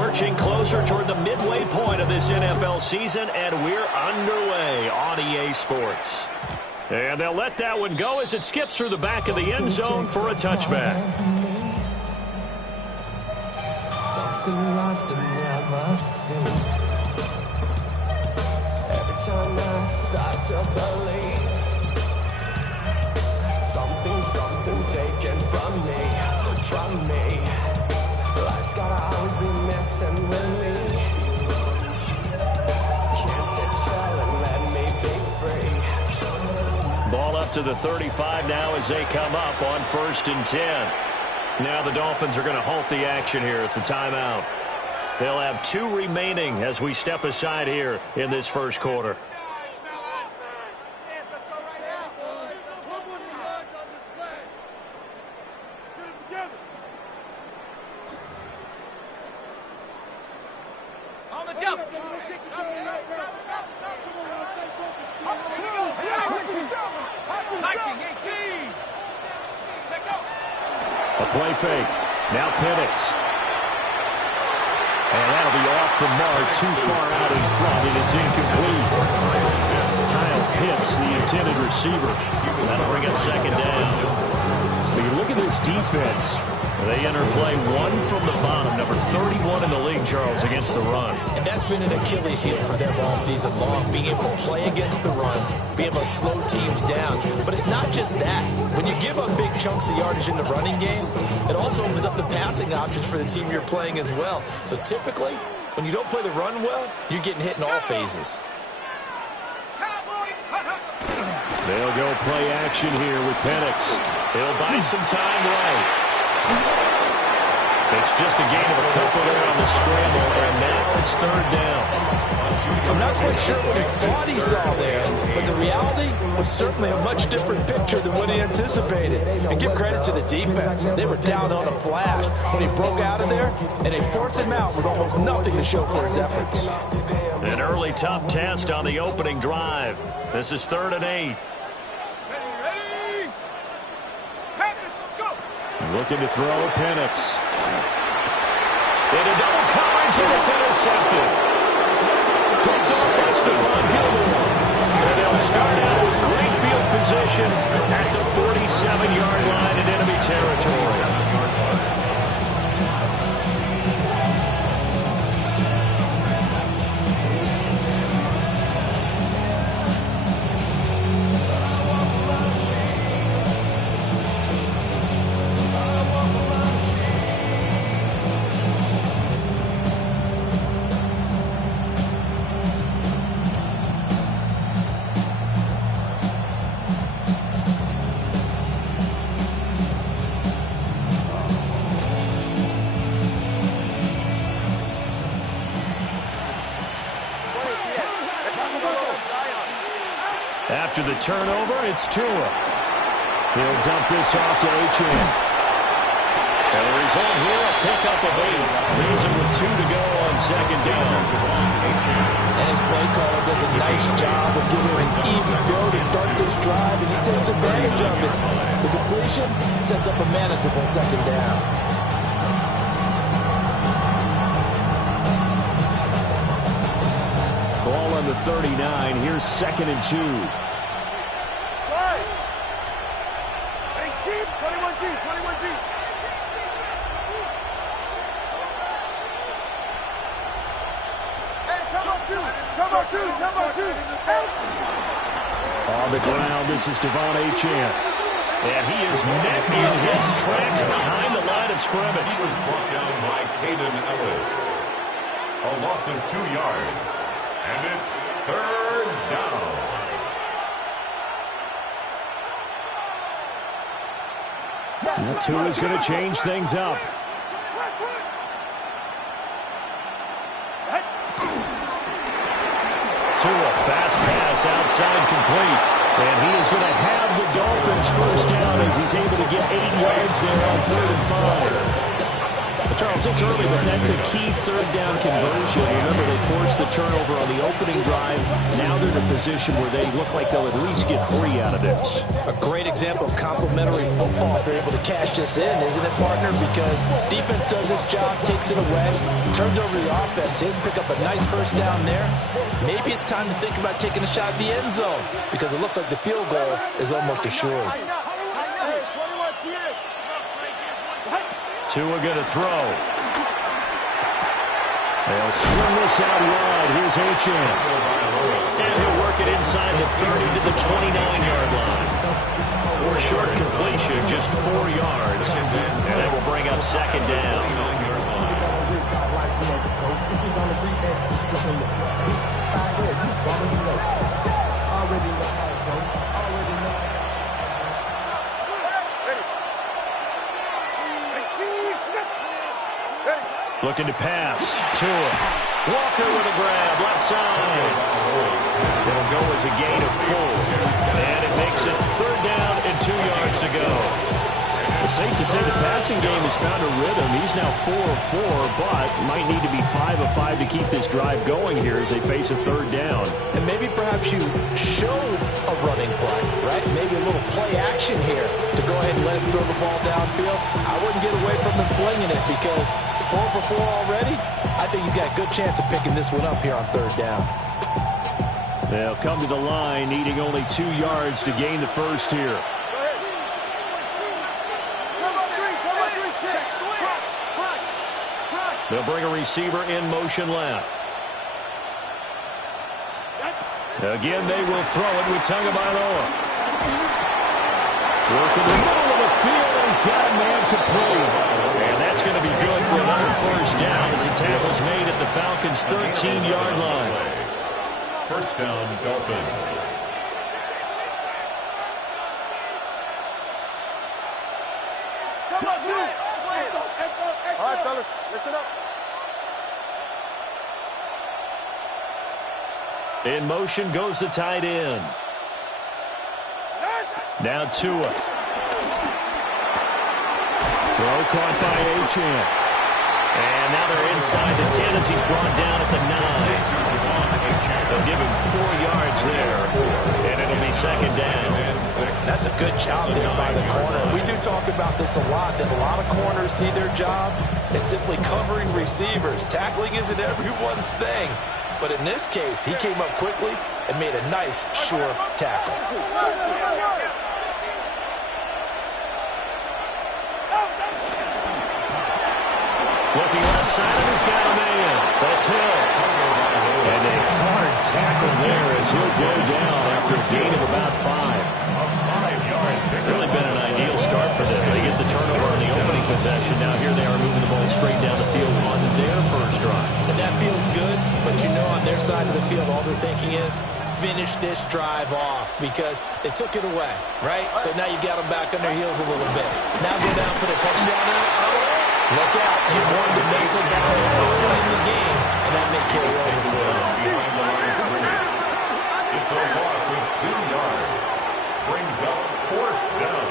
lurching closer toward the midway point of this NFL season, and we're underway on EA Sports. And they'll let that one go as it skips through the back of the end zone for a touchback. Something lost and never seen. Every time I start to believe something taken from me. Life's gotta always be messing with me. Can't take chill and let me be free. Ball up to the 35 now as they come up on 1st and 10. Now the Dolphins are going to halt the action here. It's a timeout. They'll have 2 remaining as we step aside here in this first quarter. A play fake. Now Penix. And that'll be off the mark, too far out in front, and it's incomplete. Kyle Pitts, the intended receiver. That'll bring up 2nd down. But you look at this defense. They enter play 1 from the bottom, number 31 in the league, Charles, against the run. And that's been an Achilles heel for them all season long, being able to play against the run, being able to slow teams down. But it's not just that. When you give up big chunks of yardage in the running game, it also opens up the passing options for the team you're playing as well. So typically, when you don't play the run well, you're getting hit in all phases. They'll go play action here with Penix. He'll buy some time right. It's just a gain of a couple there on the scramble, and now it's 3rd down. I'm not quite sure what he thought he saw there, but the reality was certainly a much different picture than what he anticipated. And give credit to the defense. They were down on a flash when he broke out of there, and they forced him out with almost nothing to show for his efforts. An early tough test on the opening drive. This is 3rd and 8. Looking to throw, Penix. Into double coverage, and it's intercepted. Picked off by Stephon Gilmore. And they'll start out with great field position at the 47-yard line in enemy territory. After the turnover, it's Tua. He'll dump this off to Achane. And the result here, a pickup of 8. Leaves him with 2 to go on 2nd down. And his play caller does a nice job of giving him an easy go to start this drive, and he takes advantage of it. The completion sets up a manageable 2nd down. Ball on the 39. Here's 2nd and 2. 21G. Hey, come on, two. On the ground, this is Devon Achane. And he is met in his tracks behind the line of scrimmage. He was brought down by Caden Ellis. A loss of 2 yards. And it's 3rd down. That Tua is going to change things up. Tua, fast pass outside complete. And he is going to have the Dolphins 1st down as he's able to get 8 yards there on 3rd and 5. Charles, Charles, it's early, but that's a key third down conversion. Remember, they forced the turnover on the opening drive. Now they're in a position where they look like they'll at least get 3 out of this. A great example of complementary football if they're able to cash this in, isn't it, partner? Because defense does its job, takes it away, turns over the offense. He's pick up a nice first down there. Maybe it's time to think about taking a shot at the end zone because it looks like the field goal is almost assured. Tua going to throw. They'll swing this out wide. Here's Achane. And he'll work it inside the 30 to the 29-yard line. For a short completion, just 4 yards. And that will bring up second down. Looking to pass. Tua. Walker with a grab. Left side. It'll go as a gain of 4. And it makes it third down and 2 yards to go. It's safe to say the passing game has found a rhythm. He's now 4 of 4, but might need to be 5 of 5 to keep this drive going here as they face a third down. And maybe perhaps you show a running play, right? Maybe a little play action here to go ahead and let him throw the ball downfield. I wouldn't get away from him flinging it because 4 for 4 already. I think he's got a good chance of picking this one up here on third down. They'll come to the line, needing only 2 yards to gain the first here. They'll bring a receiver in motion left. Again, they will throw it with Tagovailoa. Working the middle of the field, and he's got a man complete. And that's going to be good for another first down as the tackle's made at the Falcons' 13-yard line. First down, Dolphins. Come on, shoot! All right, fellas, listen up. In motion goes the tight end. Now Tua. Throw caught by Achane. And now they're inside the 10 as he's brought down at the 9. They'll give him 4 yards there, and it'll be second down. That's a good job there by the corner. We do talk about this a lot, that a lot of corners see their job as simply covering receivers. Tackling isn't everyone's thing. But in this case, he came up quickly and made a nice, sure tackle. Looking left side, and he's got a man. That's Hill. And a hard tackle there as he'll go down after a gain of about 5. Really been an ideal start for them. They get the turnover on the opening possession. Now here they are moving the ball straight down the field on their first drive. And that feels good, but you know on their side of the field, all they're thinking is, finish this drive off because they took it away, right? So now you got them back on their heels a little bit. Now go down, put a touchdown in. Look out. You've won the mental battle early in the game, and that may carry over for you. It's a loss of 2 yards. Brings up fourth down.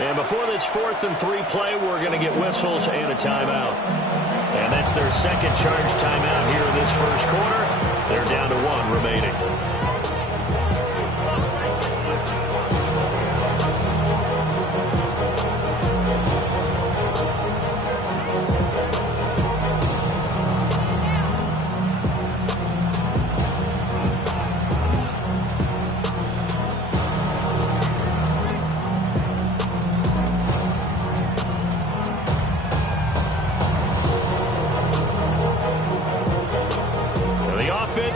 And before this 4th and 3 play, we're going to get whistles and a timeout. And that's their second charge timeout here in this first quarter. They're down to 1 remaining.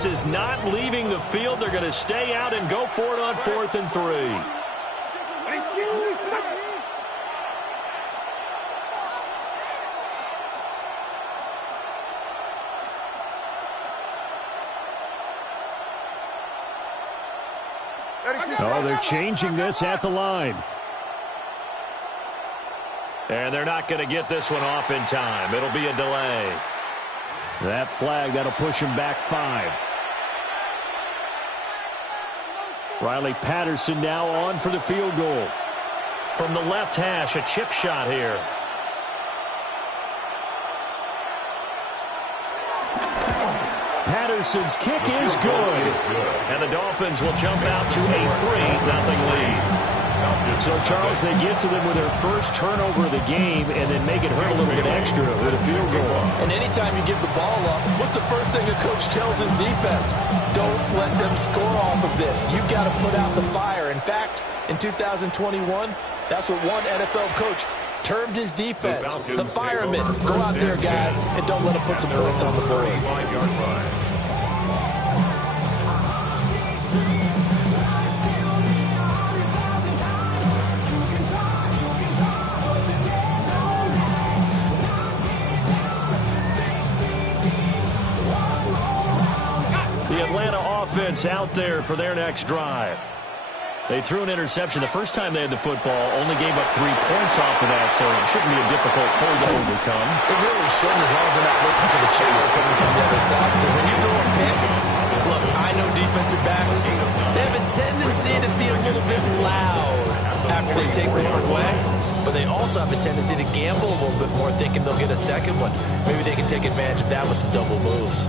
Is not leaving the field. They're going to stay out and go for it on 4th and 3. Oh, they're changing this at the line. And they're not going to get this one off in time. It'll be a delay. That flag, that'll push him back 5. Riley Patterson now on for the field goal. From the left hash, a chip shot here. Patterson's kick is good. And the Dolphins will jump out to a 3-0 lead. So, Charles, they get to them with their first turnover of the game and then make it hurt a little bit extra with a field goal. And anytime you give the ball up, what's the first thing a coach tells his defense? Don't let them score off of this. You've got to put out the fire. In fact, in 2021, that's what one NFL coach termed his defense. The firemen. Go out there, guys, and don't let them put some points on the board. The Atlanta offense out there for their next drive. They threw an interception the first time they had the football, only gave up 3 points off of that, so it shouldn't be a difficult hole to overcome. It really shouldn't, as long as they're not listening to the cheer coming from the other side, because when you throw a pick, look, I know defensive backs, they have a tendency to be a little bit loud after they take one away, but they also have a tendency to gamble a little bit more, thinking they'll get a second one. Maybe they can take advantage of that with some double moves.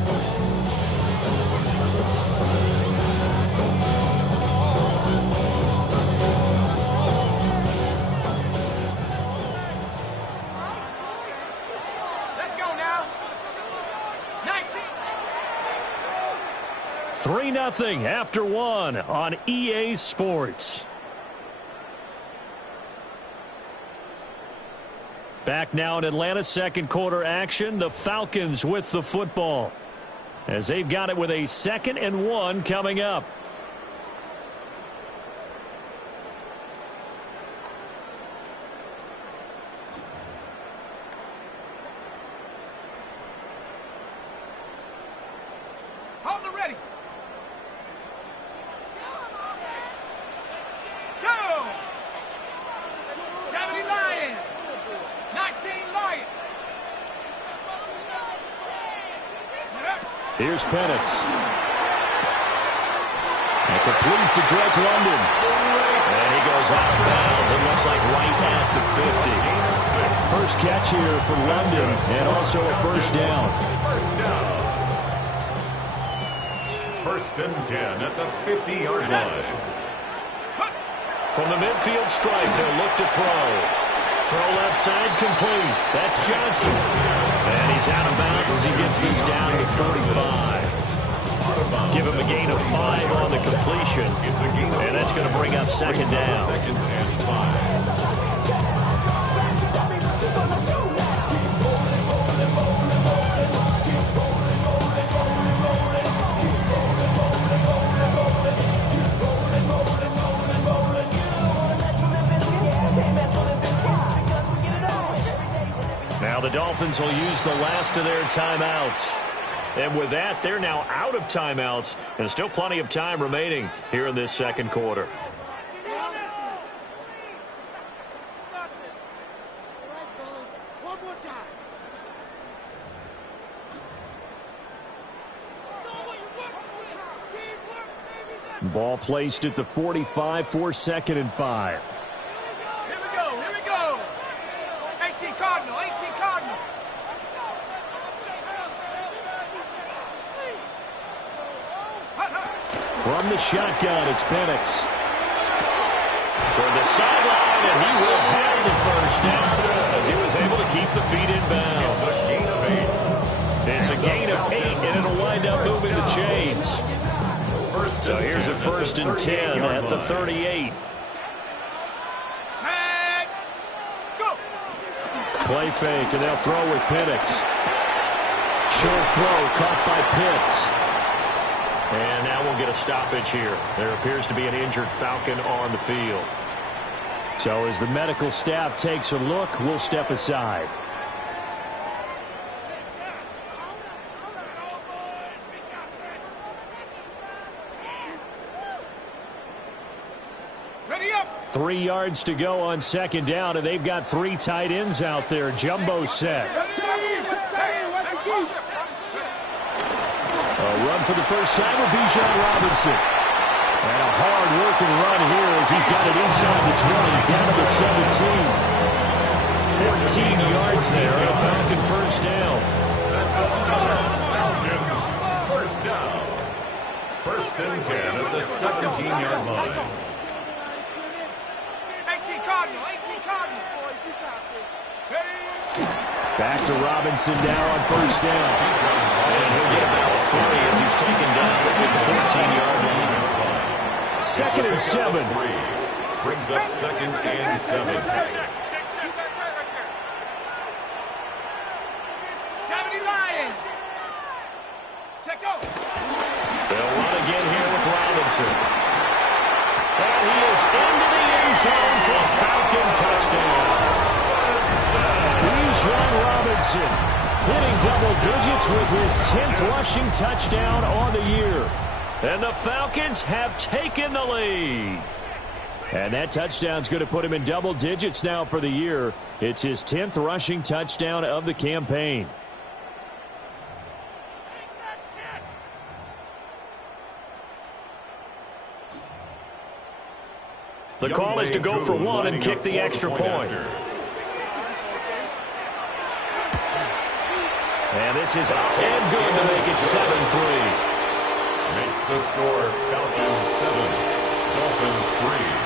Nothing after one on EA Sports. Back now in Atlanta's second quarter action. The Falcons with the football as they've got it with a 2nd and 1 coming up. Hold the ready. Here's Penix. And complete to Drake London. And he goes out of bounds. It looks like right at the 50. First catch here for London and also a first down. First and 10 at the 50-yard line. From the midfield stripe, they'll look to throw. Throw left side complete. That's Johnson. And he's out of bounds as he gets this down to 45. Give him a gain of 5 on the completion. And that's going to bring up second down. Second and 5. Now the Dolphins will use the last of their timeouts. And with that, they're now out of timeouts. And still plenty of time remaining here in this second quarter. Ball placed at the 45 for 2nd and 5. Here we go. 18 Cardinal. From the shotgun, it's Penix. Toward the sideline, and he will have the first down as he was able to keep the feet in bounds. It's a gain of 8, and it'll wind up moving the chains. So here's a 1st and 10 at the 38. Play fake, and they'll throw with Penix. Short throw caught by Pitts. And now we'll get a stoppage here. There appears to be an injured Falcon on the field. So as the medical staff takes a look, we'll step aside. Ready up. 3 yards to go on second down, and they've got 3 tight ends out there. Jumbo set. A run for the first time with Bijan Robinson. And a hard-working run here as he's got it inside the 20, down to the 17. 14 yards there, and a Falcon first down. That's a Falcons first First and 10 at the 17-yard line. 18 Cardinal, 18 Cardinal. Back to Robinson now on first down. And he'll get about 3 as he's taken down at the 14-yard line. Second and 7. Brings up second and 7. 70 Lions. Check go. They'll run again here with Robinson. And he is into the end zone for a Falcon touchdown. Bijan Robinson hitting double digits with his 10th rushing touchdown on the year. And the Falcons have taken the lead. And that touchdown's going to put him in double digits now for the year. It's his 10th rushing touchdown of the campaign. The call is to go for one and kick the extra point. And this is up and good to make it 7-3. Makes the score Falcons 7, Dolphins 3.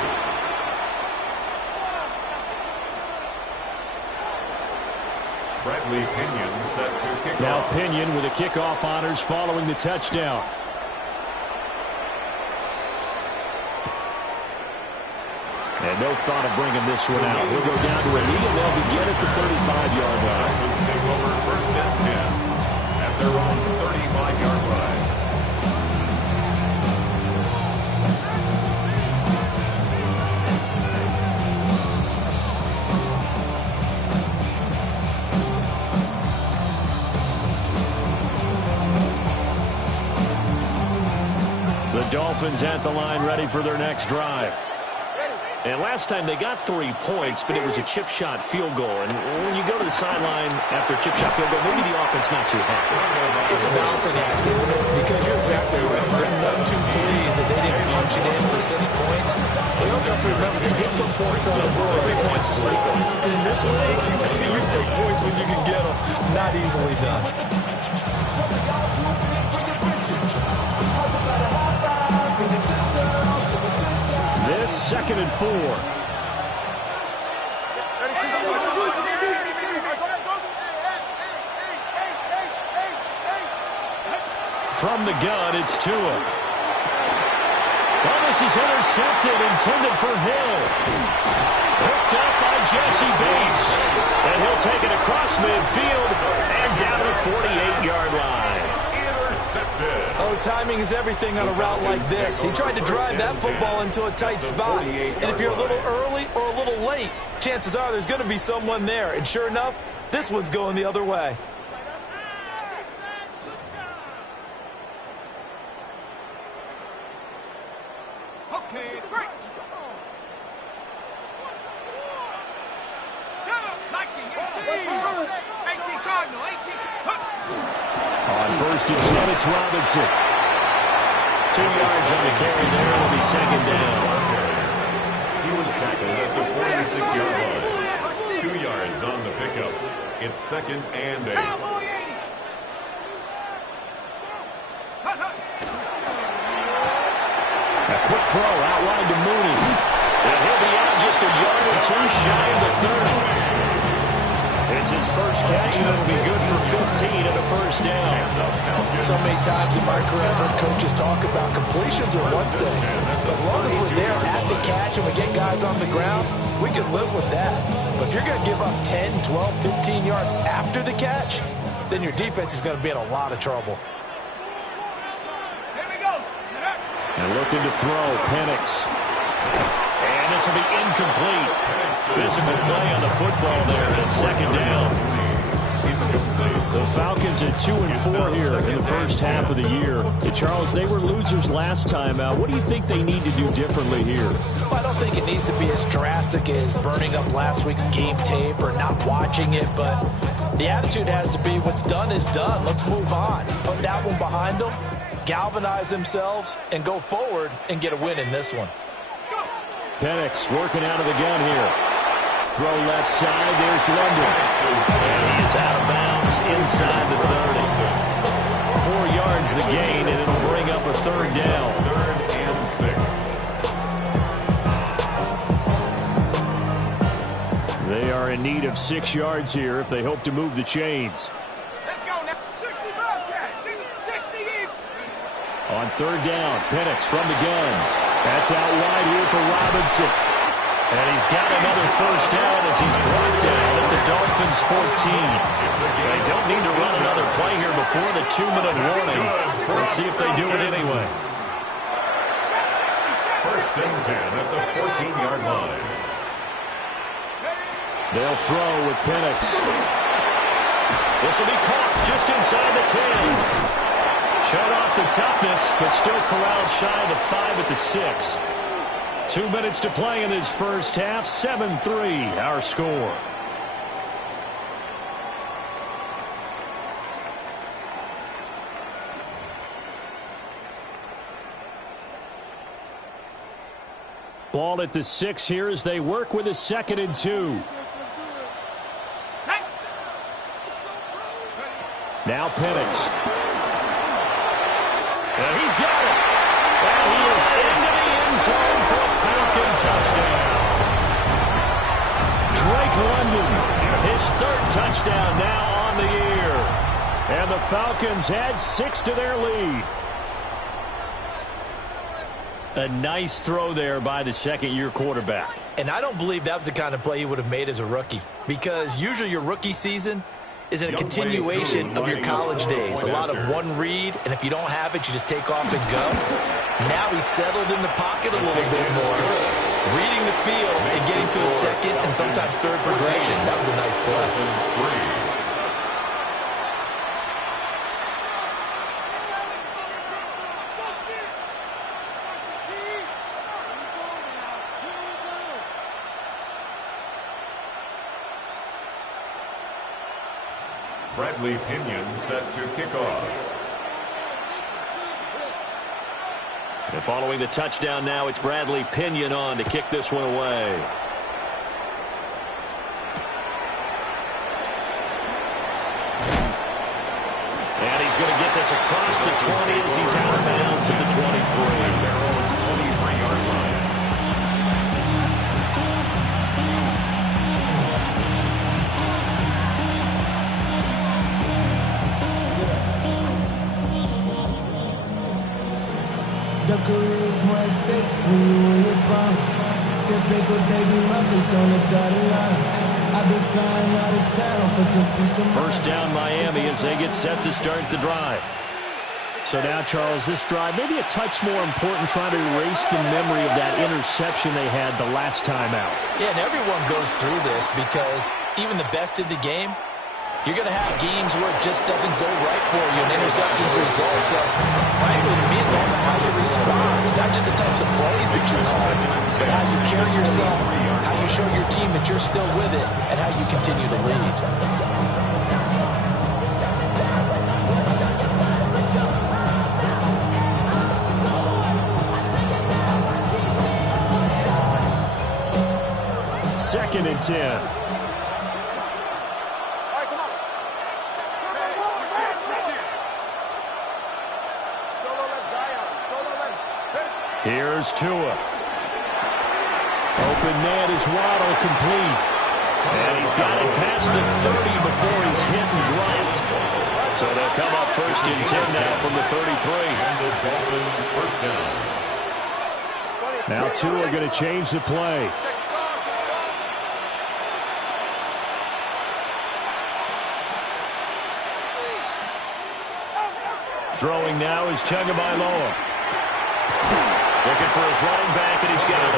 Bradley Pinion set to kick Now off. Pinion with the kickoff honors following the touchdown. And no thought of bringing this one out. He'll go down to a knee, and they'll begin at the 35-yard line. Dolphins take over first and 10 at their own 35-yard line. The Dolphins at the line, ready for their next drive. And last time they got 3 points, but it was a chip shot field goal. And when you go to the sideline after a chip shot field goal, maybe the offense not too happy. It's a balancing act, isn't it? Because you're exactly right. They're none too pleased that they didn't punch it in for 6 points. But you also have to remember they did put points on the board. 3 points to sleep on. And in this league, you take points when you can get them. Not easily done. This 2nd and 4. From the gun, it's Tua. Well, this is intercepted, intended for Hill. Picked up by Jesse Bates. And he'll take it across midfield and down the 48-yard line. Oh, timing is everything on a route like this. He tried to drive that football into a tight spot. And if you're a little early or a little late, chances are there's going to be someone there. And sure enough, this one's going the other way. Okay, break. Liking 18 Cardinal, 18. On first and 10, it's Robinson. 2 yards on the carry there. It'll be second down. He was tackled at the 46-yard line. 2 yards on the pickup. It's second and 8. A quick throw out wide to Mooney. And he'll be out just a yard or 2 shy of the 30. It's his first catch, and it'll be good for 15 and a first down. So many times in my career, I've heard coaches talk about completions are one thing. But as long as we're there at the catch and we get guys on the ground, we can live with that. But if you're going to give up 10, 12, 15 yards after the catch, then your defense is going to be in a lot of trouble. Here we go. And looking to throw, Penix. And this will be incomplete. Physical play on the football there, and it's second down. The Falcons at 2-4 here in the first half of the year. And Charles, they were losers last time out. What do you think they need to do differently here? Well, I don't think it needs to be as drastic as burning up last week's game tape or not watching it, but the attitude has to be what's done is done. Let's move on. Put that one behind them, galvanize themselves, and go forward and get a win in this one. Penix working out of the gun here. Throw left side. There's London. And he's out of bounds inside the 30. 4 yards the gain, and it'll bring up up a third down. 3rd and 6. They are in need of 6 yards here if they hope to move the chains. Let's go now. 60 Bobcat. 60 even. On 3rd down, Penix from the gun. That's out wide here for Robinson. And he's got another first down as he's brought down at the Dolphins' 14. They don't need to run another play here before the 2-minute warning. Let's see if they do it anyway. 1st and 10 at the 14-yard line. They'll throw with Penix. This will be caught just inside the 10. Showed off the toughness, but still corralled shy of the 5 at the 6. 2 minutes to play in this first half. 7-3, our score. Ball at the 6 here as they work with a 2nd and 2. Now Penix. And he's got it. And he is into the end zone for a Falcon touchdown. Drake London, his 3rd touchdown now on the year. And the Falcons add 6 to their lead. A nice throw there by the 2nd-year quarterback. And I don't believe that was the kind of play he would have made as a rookie, because usually your rookie season is a continuation of your college days. A lot of one read, and if you don't have it, you just take off and go. Now he's settled in the pocket a little bit more, reading the field and getting to a 2nd and sometimes 3rd progression. That was a nice play. Bradley Pinion set to kick off. And following the touchdown now, it's Bradley Pinion on to kick this one away. And he's going to get this across the 20 as he's out of bounds at the 23. Their own 23-yard line. The career's more at stake when you win your prime. The paper, baby, my face on the dotted line. I've been flying out of town for some peace of mind. First down Miami as they get set to start the drive. So now, Charles, this drive maybe a touch more important, trying to erase the memory of that interception they had the last time out. Yeah, and everyone goes through this because even the best in the game, you're going to have games where it just doesn't go right for you and interceptions result. So, frankly, to me, it's all about how you respond. Not just the types of plays that you call, but how you carry yourself, how you show your team that you're still with it, and how you continue to lead. Second and 10. Here's Tua. Open man is Waddle, complete. And he's got it past the 30 before he's hit and dropped. So they'll come up 1st and 10 now from the 33. First down. Now Tua going to change the play. Throwing now is Tagovailoa. Looking for his running back, and he's got it.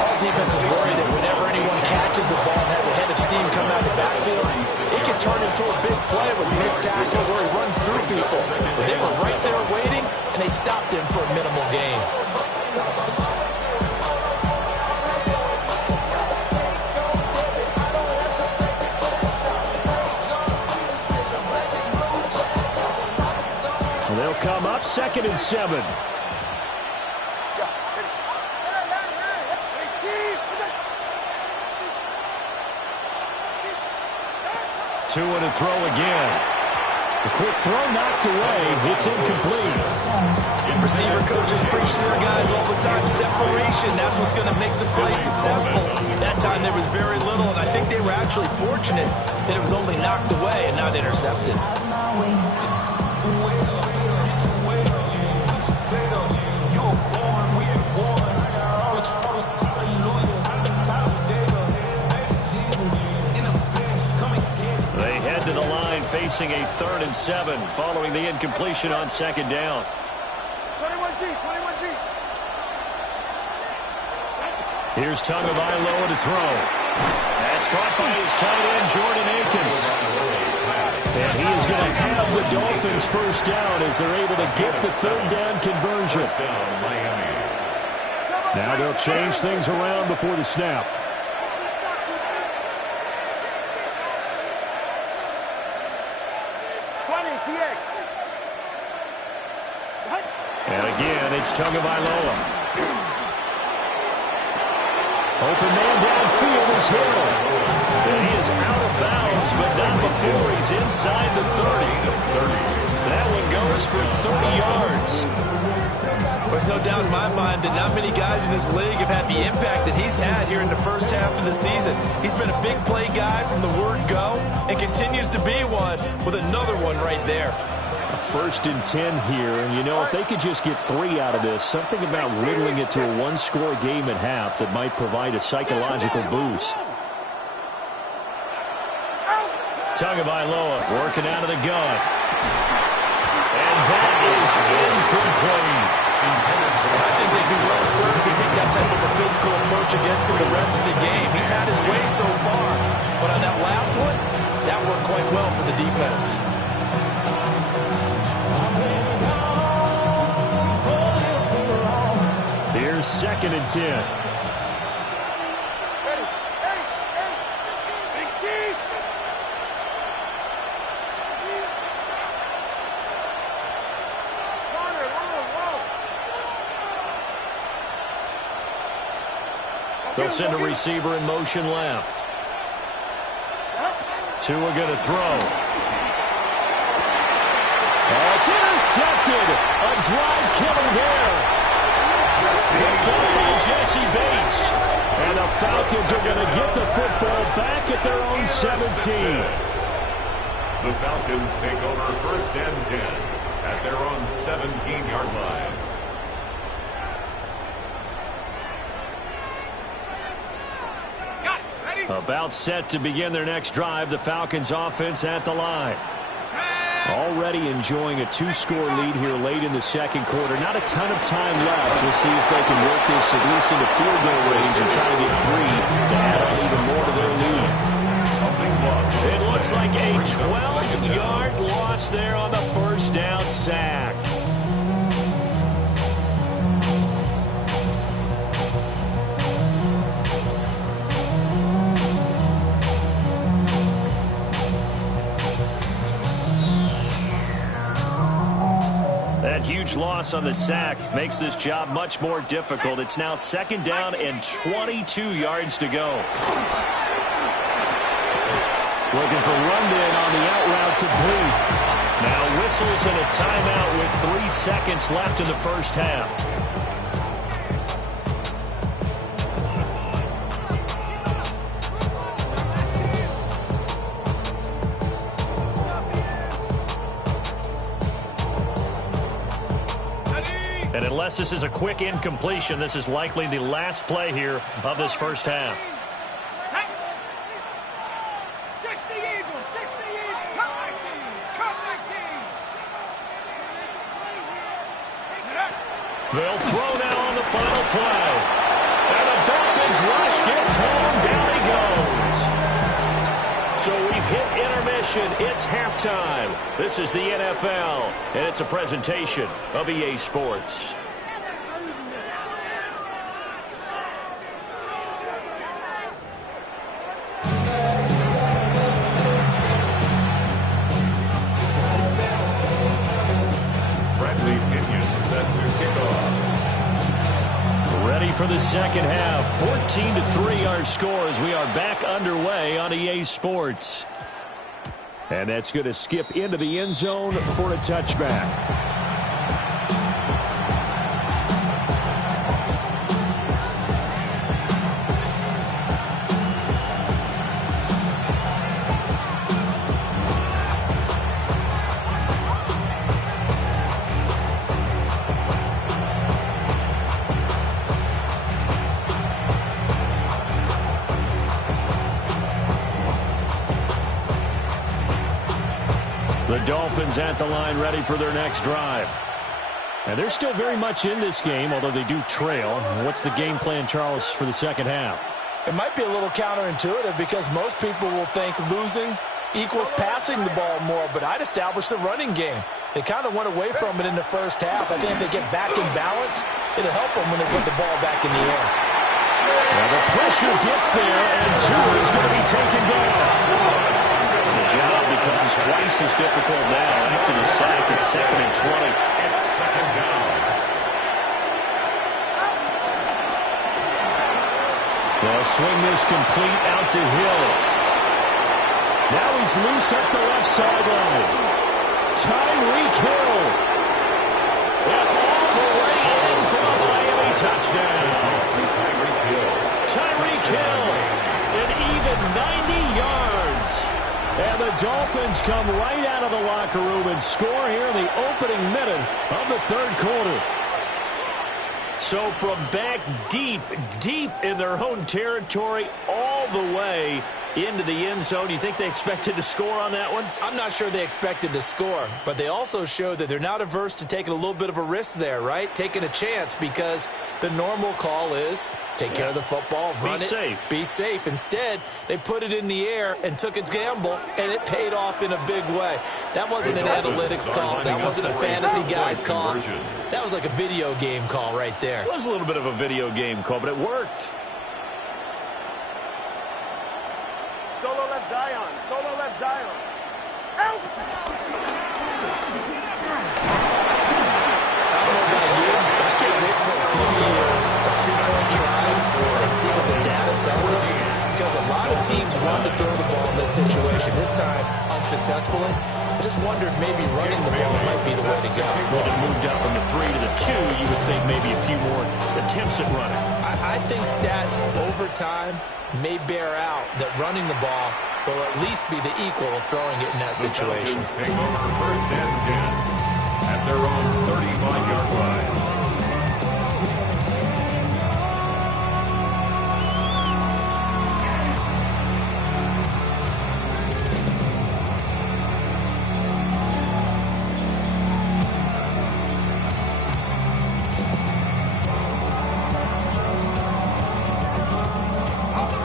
All defenses worry that whenever anyone catches the ball and has a head of steam coming out of the backfield, it can turn into a big play with missed tackles or he runs through people. But they were right there waiting, and they stopped him for a minimal gain. They'll come up 2nd and 7. Tua to throw again. A quick throw knocked away. It's incomplete. Receiver coaches preach to their guys all the time. Separation, that's what's going to make the play successful. That time there was very little, and I think they were actually fortunate that it was only knocked away and not intercepted. They head to the line facing a 3rd and 7 following the incompletion on 2nd down. 21G. Here's Tagovailoa to throw. That's caught by his tight end, Jordan Akins. And he is going to have the Dolphins first down as they're able to get the 3rd down conversion. Now they'll change things around before the snap. And again, it's Tagovailoa. Open man downfield is Hill. And he is out of bounds, but not before he's inside the 30. That one goes for 30 yards. There's no doubt in my mind that not many guys in this league have had the impact that he's had here in the first half of the season. He's been a big play guy from the word go and continues to be one with another one right there. 1st and 10 here, and you know, if they could just get 3 out of this, something about whittling it to a 1-score game at half that might provide a psychological boost. Tagovailoa working out of the gun. And that is incomplete. I think they'd be well served to take that type of a physical approach against him the rest of the game. He's had his way so far, but on that last one, that worked quite well for the defense. Here's 2nd and 10. Big T. Corner, long. They'll send a receiver in motion left. Tua going to throw. Oh, it's intercepted. A drive killer there. Picked up by Jesse Bates. And the Falcons are going to get the football back at their own 17. The Falcons take over 1st and 10 at their own 17-yard line. About set to begin their next drive. The Falcons offense at the line. Already enjoying a 2-score lead here late in the 2nd quarter. Not a ton of time left. We'll see if they can work this at least into field goal range and try to get 3 to add on even more to their lead. It looks like a 12-yard loss there on the 1st down sack. That huge loss on the sack makes this job much more difficult. It's now 2nd down and 22 yards to go. Looking for Rundin on the out route complete. Now whistles and a timeout with 3 seconds left in the 1st half. And unless this is a quick incompletion, this is likely the last play here of this 1st half. 60 Eagles, 60 Eagles, cut 19. They'll throw now on the final play. And the Dolphins rush gets home. Down he goes. So we've hit intermission. It's halftime. This is the NFL, and it's a presentation of EA Sports. Bradley Pinion set to kick off. Ready for the 2nd half. 14-3 our score as we are back underway on EA Sports. And that's going to skip into the end zone for a touchback. The Dolphins at the line, ready for their next drive. And they're still very much in this game, although they do trail. What's the game plan, Charles, for the second half? It might be a little counterintuitive because most people will think losing equals passing the ball more, but I'd establish the running game. They kind of went away from it in the first half. I think if they get back in balance, it'll help them when they put the ball back in the air. Well, the pressure gets there, and Tua is going to be taken down. The job becomes twice as difficult now after the sack. It's 2nd and 20. It's 2nd down. They'll swing this complete out to Hill. Now he's loose up the left sideline. Tyreek Hill. And all the way in for a Miami touchdown. Tyreek Hill. An even 90 yards. And the Dolphins come right out of the locker room and score here in the opening minute of the third quarter. So from back deep in their own territory, all the way into the end zone, you think they expected to score on that one? I'm not sure they expected to score, but they also showed that they're not averse to taking a little bit of a risk there, right? Taking a chance, because the normal call is take care of the football, run it, be safe. Instead, they put it in the air and took a gamble, and it paid off in a big way. That wasn't an analytics call. That wasn't a fantasy guy's call. That was like a video game call right there. It was a little bit of a video game call, but it worked. Solo left Zion. Solo left Zion. Out! I don't know about you, but I can't wait for a few years of two-point tries and see what the data tells us. Because a lot of teams want to throw the ball in this situation. This time, unsuccessfully. I just wonder if maybe running the ball might be the way to go. When it moved up from the 3 to the 2, you would think maybe a few more attempts at running. I think stats over time may bear out that running the ball will at least be the equal of throwing it in that situation. The Falcons take over 1st and 10 at their own 35-yard line.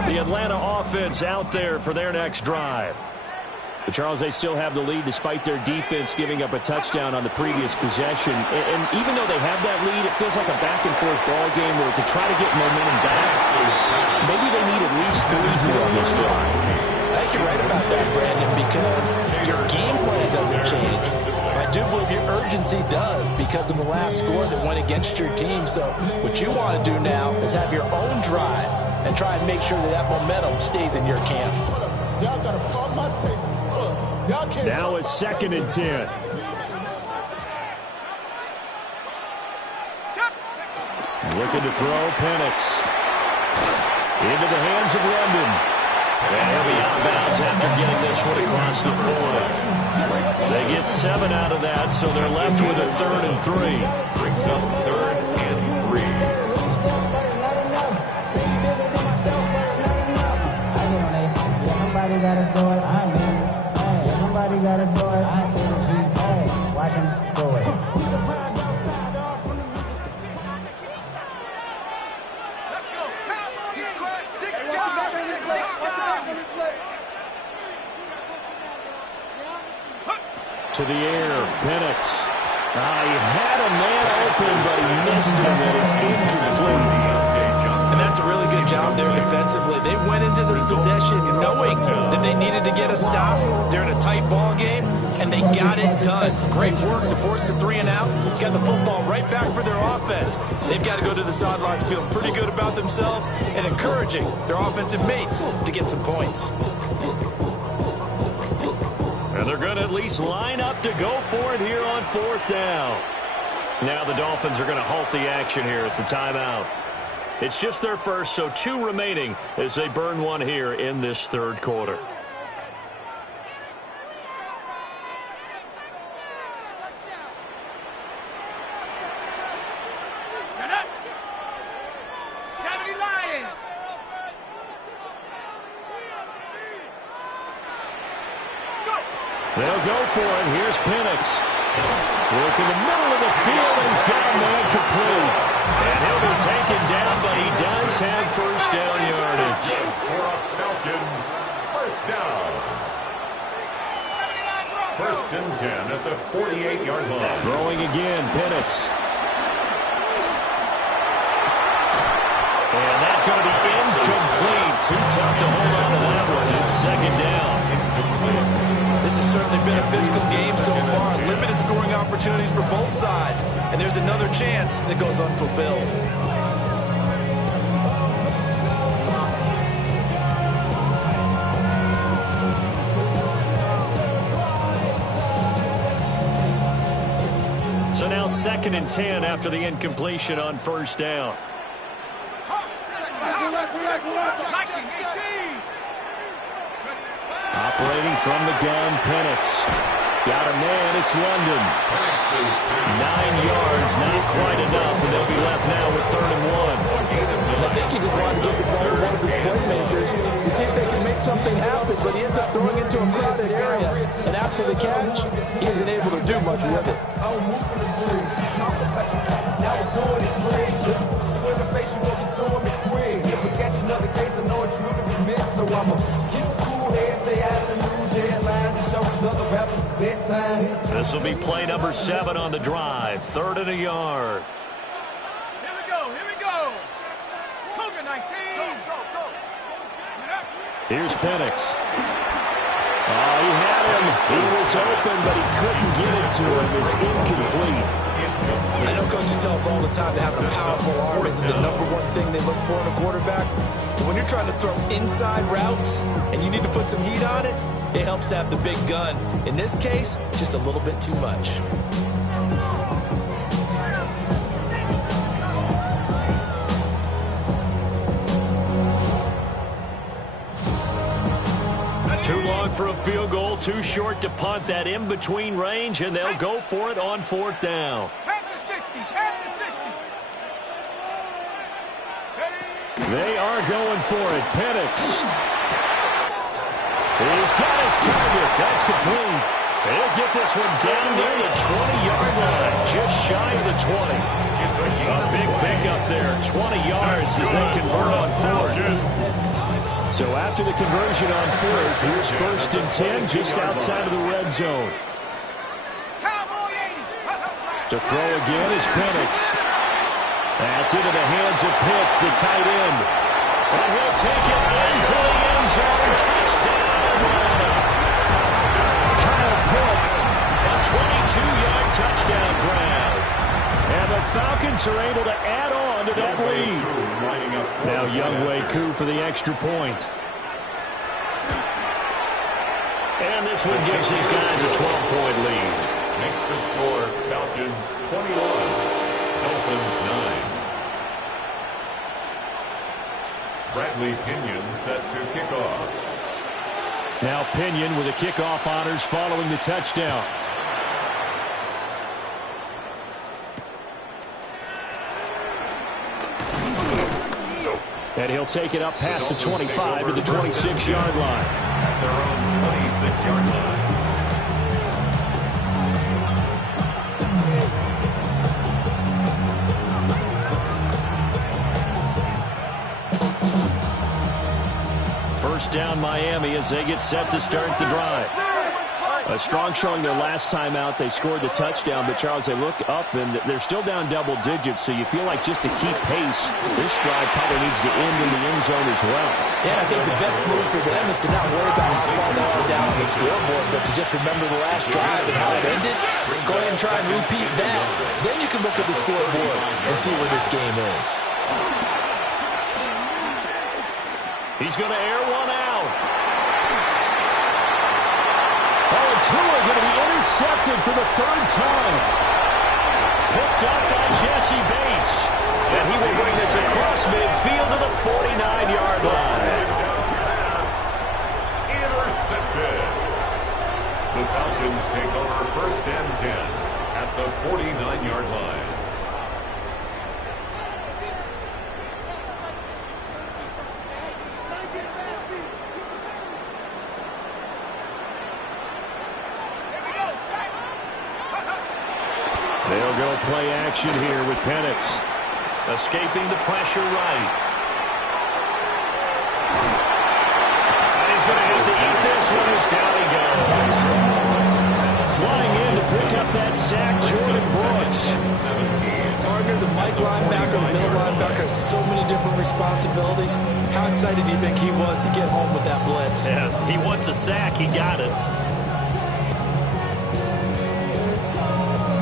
The Atlanta offense out there for their next drive. But Charles, they still have the lead despite their defense giving up a touchdown on the previous possession. And even though they have that lead, it feels like a back-and-forth ball game where to try to get momentum back, maybe they need at least 3 here on this drive. I think you're right about that, Brandon, because your game plan doesn't change. I do believe your urgency does because of the last score that went against your team. So what you want to do now is have your own drive and try and make sure that that momentum stays in your camp. Now it's 2nd and 10. Looking to throw, Penix. Into the hands of London. And he'll be out of bounds after getting this one across the 40. They get 7 out of that, so they're left with a 3rd and 3. Brings up 3rd and 3. Somebody gotta do it. I mean, hey, somebody gotta do it. I see the G. Hey, watch him do it. Let's go. He's cracked. Stick it down. To the air, Penix. He had a man open, but he missed him, and it's incomplete. And that's a really good job there defensively. They went into this possession knowing that they needed to get a stop. They're in a tight ball game, and they got it done. Great work to force the 3 and out. Got the football right back for their offense. They've got to go to the sidelines feeling pretty good about themselves and encouraging their offensive mates to get some points. going to at least line up to go for it here on 4th down. Now the Dolphins are going to halt the action here. It's a timeout. It's just their first, so 2 remaining as they burn one here in this 3rd quarter. They'll go for it. Here's Penix. Look in the middle of the field, and he's got a man complete. And he'll be taken down, but he does have first down yardage. For a Falcons first down. 1st and 10 at the 48-yard line. Throwing again, Penix. And that's going to be incomplete. Too tough to hold on to that one. It's 2nd down. This has certainly been a physical game so far. Limited scoring opportunities for both sides. And there's another chance that goes unfulfilled. So now 2nd and 10 after the incompletion on 1st down. Operating from the gun, Penix. Got a man, it's London. 9 yards, not quite enough, and they'll be left now with 3rd and 1. I think he just wanted to get the ball to one of his playmakers to see if they can make something happen, but he ends up throwing into a crowded area, and after the catch, he isn't able to do much with it. This will be play number 7 on the drive. 3rd and a yard. Here we go. Cougar 19. Go. Here's Penix. Oh, he had him. He was open, but he couldn't get it to him. It's incomplete. I know coaches tell us all the time to have a powerful arm isn't the #1 thing they look for in a quarterback. But when you're trying to throw inside routes and you need to put some heat on it, it helps to have the big gun. In this case, just a little bit too much. Too long for a field goal, too short to punt. That in-between range, and they'll go for it on 4th down. They are going for it. Penix. He's got his target. That's complete. He'll get this one down near the 20-yard line, just shy of the 20. A big pickup there, 20 yards as they convert on 4th. So after the conversion on 4th, here's 1st and 10 just outside of the red zone. To throw again is Penix. That's into the hands of Pitts, the tight end. And he'll take it into the end zone. Touchdown! Kyle Pitts, a 22-yard touchdown grab. And the Falcons are able to add on to that lead. Now Younghoe Koo for the extra point. And this one gives these guys a 12-point lead. Next to score, Falcons 21, Dolphins 9. Bradley Pinion set to kick off. Now Pinion with the kickoff honors following the touchdown. And he'll take it up past the 25 to the 26-yard line. At their own 26-yard line. First down Miami as they get set to start the drive. A strong showing their last time out. They scored the touchdown, but Charles, they look up and they're still down double digits, so you feel like just to keep pace, this drive probably needs to end in the end zone as well. Yeah, I think the best move for them is to not worry about how far they are down on the scoreboard, but to just remember the last drive and how it ended. Go ahead and try and repeat that. Then you can look at the scoreboard and see where this game is. He's going to air one out. Oh, Tua going to be intercepted for the third time. Picked up by Jesse Bates. And he will bring this across midfield to the 49-yard line. Intercepted. The Falcons take over first and 10 at the 49-yard line. They'll go play action here with Penix. Escaping the pressure right. And he's going to have to eat this one as down he goes. Flying in to pick up that sack, Jordan Brooks. Partner, the Mike linebacker, the middle linebacker has so many different responsibilities. How excited do you think he was to get home with that blitz? Yeah, he wants a sack. He got it.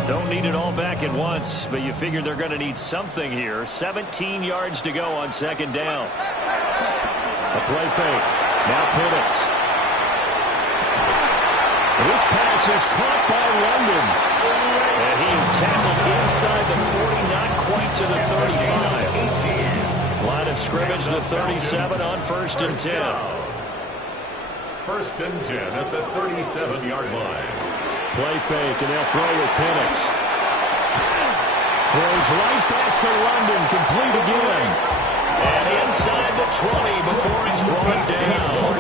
Don't need it all back at once, but you figure they're going to need something here. 17 yards to go on second down. A play fake. Now Penix. This pass is caught by London. And he is tackled inside the 40, not quite to the 35. Line of scrimmage, the 37 on first and 10. First and 10 at the 37-yard line. Play fake, and they'll throw with Penix. Throws right back to London, complete again. And inside the 20 before he's brought down.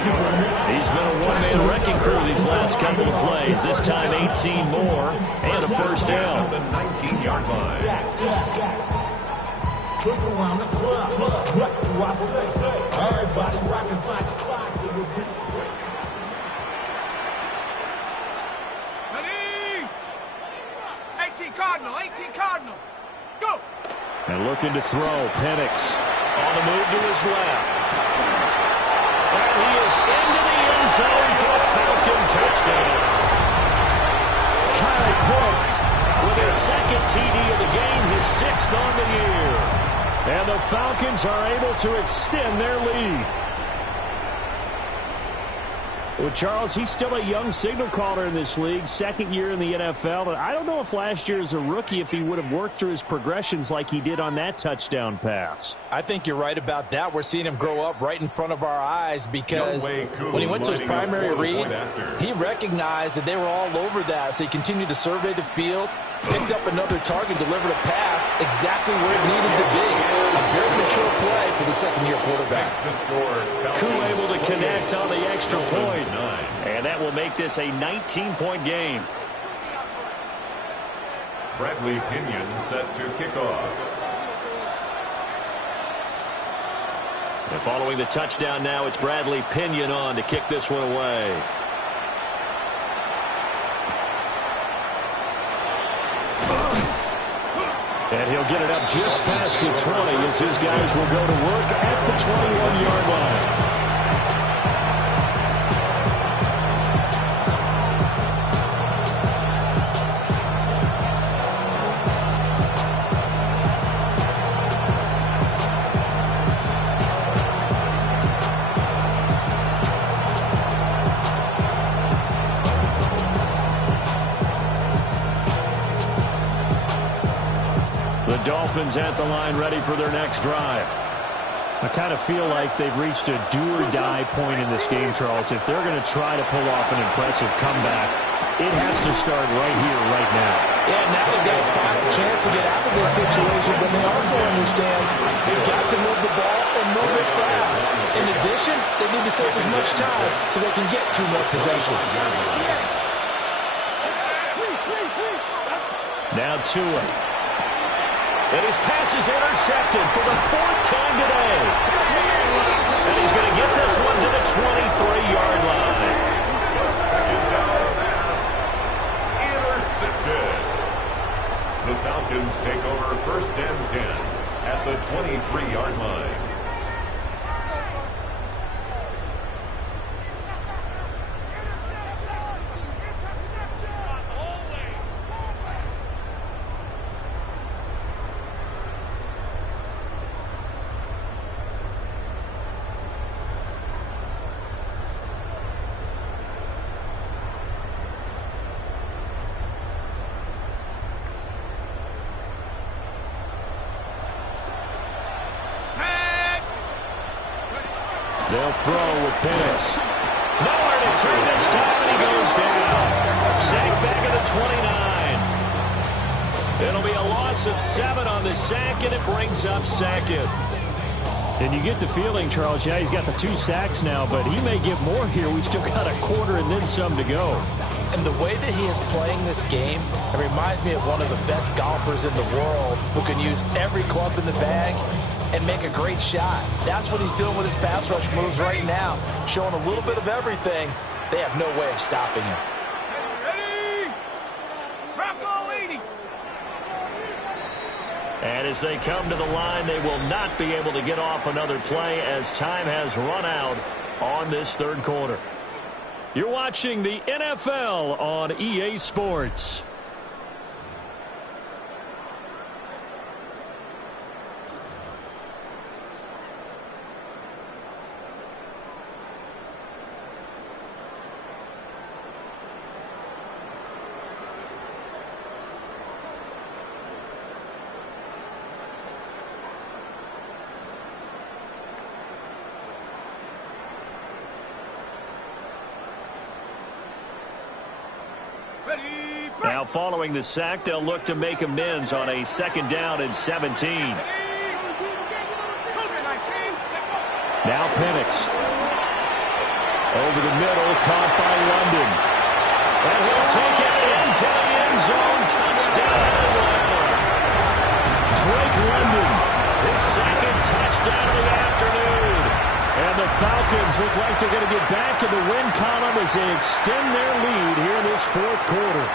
He's been a one-man wrecking crew these last couple of plays. This time 18 more and a first down. The 19-yard line. Everybody rocking side to side to the beat. 18 Cardinal. Go. And looking to throw, Penix on the move to his left. And he is into the end zone for a Falcon touchdown. Kyle Pitts with his second TD of the game, his sixth on the year. And the Falcons are able to extend their lead. Well, Charles, he's still a young signal caller in this league, second year in the NFL. But I don't know if last year as a rookie, if he would have worked through his progressions like he did on that touchdown pass. I think you're right about that. We're seeing him grow up right in front of our eyes because when he went to his primary read, he recognized that they were all over that. So he continued to survey the field, picked up another target, delivered a pass exactly where it needed to be. A very mature play for the second-year quarterback. Koo able to connect on the extra point. And that will make this a 19-point game. Bradley Pinion set to kick off. And following the touchdown now, it's Bradley Pinion on to kick this one away. And he'll get it up just past the 20 as his guys will go to work at the 21-yard line. Dolphins at the line ready for their next drive. I kind of feel like they've reached a do-or-die point in this game, Charles. If they're going to try to pull off an impressive comeback, it has to start right here, right now. Yeah, now they've got a final chance to get out of this situation, but they also understand they've got to move the ball and move it fast. In addition, they need to save as much time so they can get 2 more possessions. Now Tua. And his pass is intercepted for the 4th time today. And he's going to get this one to the 23-yard line. Second down pass. Intercepted. The Falcons take over first and 10 at the 23-yard line. They'll throw with Penix. Nowhere to turn this time, and he goes down. Sack back at the 29. It'll be a loss of 7 on the sack, and it brings up second. And you get the feeling, Charles, yeah, he's got the 2 sacks now, but he may get more here. We've still got a quarter and then some to go. And the way that he is playing this game, it reminds me of one of the best golfers in the world who can use every club in the bag and make a great shot. That's what he's doing with his pass rush moves right now, showing a little bit of everything. They have no way of stopping him. And as they come to the line, they will not be able to get off another play as time has run out on this third quarter. You're watching the NFL on EA Sports. Now following the sack, they'll look to make amends on a 2nd down and 17. Now Penix. Over the middle, caught by London. And he'll take it into the end zone. Touchdown Atlanta. Drake London, his 2nd touchdown of the afternoon. And the Falcons look like they're going to get back in the win column as they extend their lead here in this 4th quarter.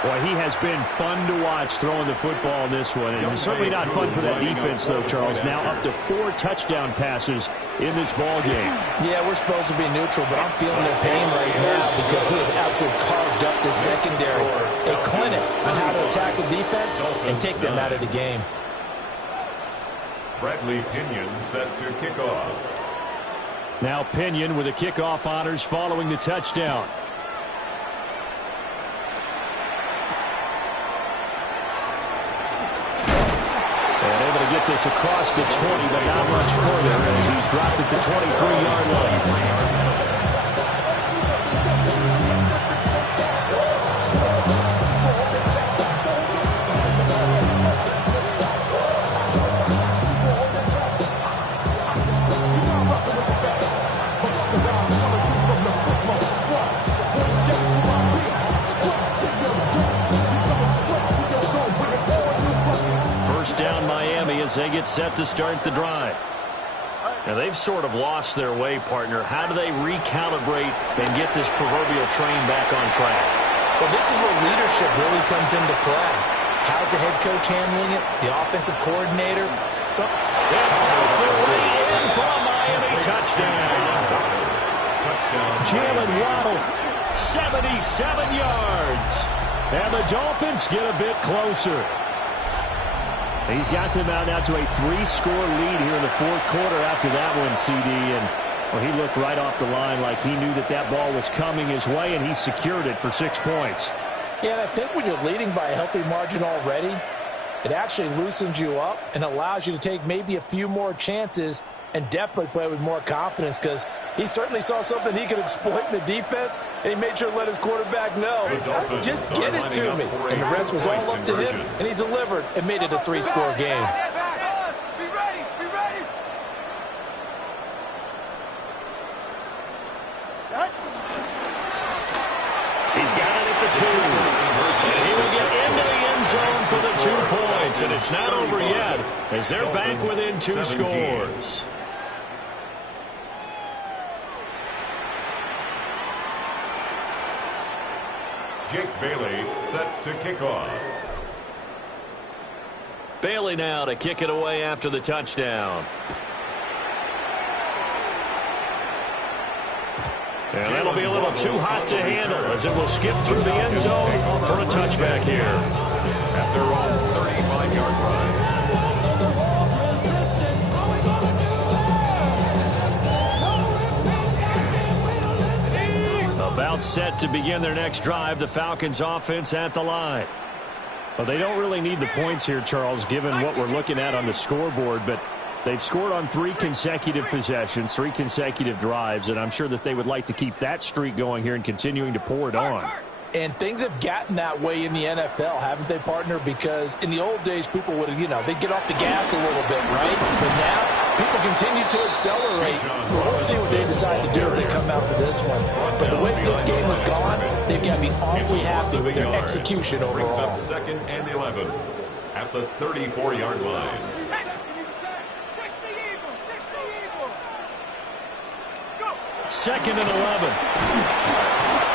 Boy, he has been fun to watch throwing the football in this one. It's certainly not fun for that defense, though, Charles. Now up to 4 touchdown passes in this ball game. Yeah, we're supposed to be neutral, but I'm feeling their pain right now because he has absolutely carved up the secondary. A clinic on how to attack the defense and take them out of the game. Bradley Pinion set to kick off. Now Pinion with the kickoff honors following the touchdown. Get this across the 20, but not much further as he's dropped at the 23-yard line. Down Miami as they get set to start the drive. Now they've sort of lost their way, partner. How do they recalibrate and get this proverbial train back on track? Well, this is where leadership really comes into play. How's the head coach handling it? The offensive coordinator? The way in for a Miami touchdown. Jalen Waddle, 77 yards. And the Dolphins get a bit closer. He's got them out now to a 3-score lead here in the 4th quarter after that one, CD. And well, he looked right off the line like he knew that that ball was coming his way, and he secured it for 6 points. Yeah, and I think when you're leading by a healthy margin already, it actually loosens you up and allows you to take maybe a few more chances and definitely play with more confidence because he certainly saw something he could exploit in the defense, and he made sure to let his quarterback know, just get it to me. And the rest was all up to him, and he delivered and made it a 3-score game. Be ready, be ready. He's got it at the 2. And he will get into the end zone for the 2 points. And it's not over yet as they're back within 2 scores. Jake Bailey set to kick off. Bailey now to kick it away after the touchdown. And that'll be a little too hot to handle as it will skip through the end zone for a touchback here. At their own 35-yard line. About set to begin their next drive, the Falcons offense at the line. Well, they don't really need the points here, Charles, given what we're looking at on the scoreboard, but They've scored on 3 consecutive possessions, 3 consecutive drives, and I'm sure that they would like to keep that streak going here and continuing to pour it on. And things have gotten that way in the NFL, haven't they, partner? Because in the old days, people would, they'd get off the gas a little bit, right? But now, people continue to accelerate. We'll see what they decide to do as they come out for this one. But the way this game has gone, they've got to be awfully happy with their execution overall. Brings up 2nd and 11 at the 34-yard line. Second and 11.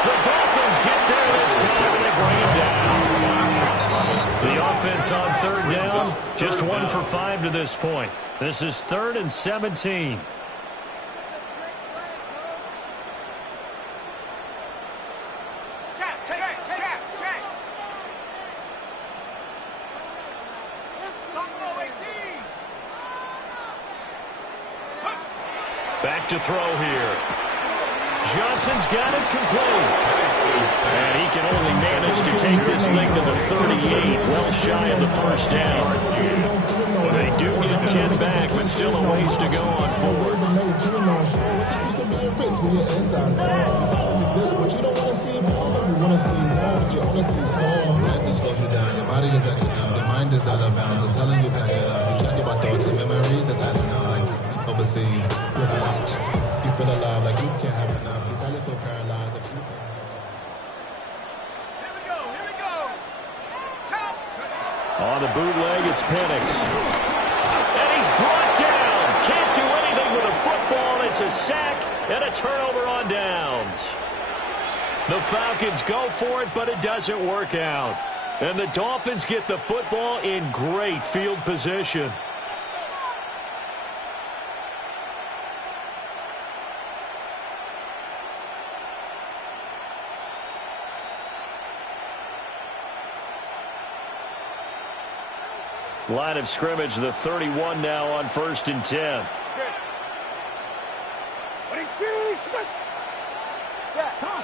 The Dolphins get there this time, and they bring him down. The offense on 3rd down, just 1 for 5 to this point. This is 3rd and 17. Back to throw here. Johnson's got it complete. And he can only manage to take this thing to the 38, well shy of the first down. They do get 10 back, but still a ways to go on 4th. Your body is acting up. Your mind is out of bounds. It's telling you back it up. You check about thoughts and memories that's adding up. Like overseas, you feel alive like you can't have enough. You probably feel paralyzed. Here we go. On the bootleg, it's Penix. And he's brought down. Can't do anything with a football. It's a sack and a turnover on downs. The Falcons go for it, but it doesn't work out. And the Dolphins get the football in great field position. Line of scrimmage, the 31 now on 1st and 10.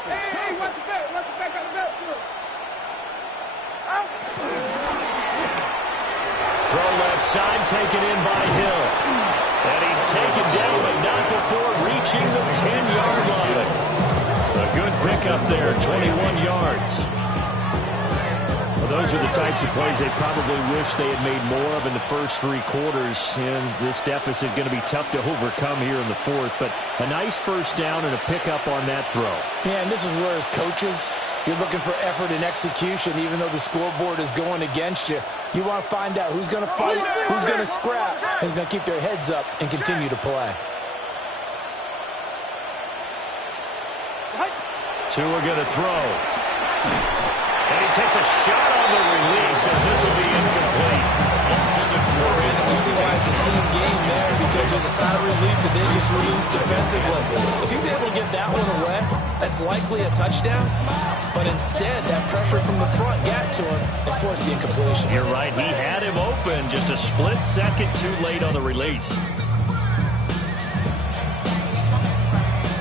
Hey, watch the back on the back. Throw left side, taken in by Hill. And he's taken down, but not before reaching the 10-yard line. A good pickup there, 21 yards. Well, those are the types of plays they probably wish they had made more of in the first 3 quarters. And this deficit going to be tough to overcome here in the 4th. But a nice first down and a pickup on that throw. Yeah, and this is where as coaches, you're looking for effort and execution, even though the scoreboard is going against you. You want to find out who's going to fight, who's going to scrap, who's going to keep their heads up and continue to play. Tua going to throw. And he takes a shot on the release as this will be incomplete. Brandon, we see why it's a team game there, because there's a sign of relief that they just released defensively. If he's able to get that one away, that's likely a touchdown. But instead, that pressure from the front got to him and forced the incompletion. You're right. He had him open. Just a split second too late on the release.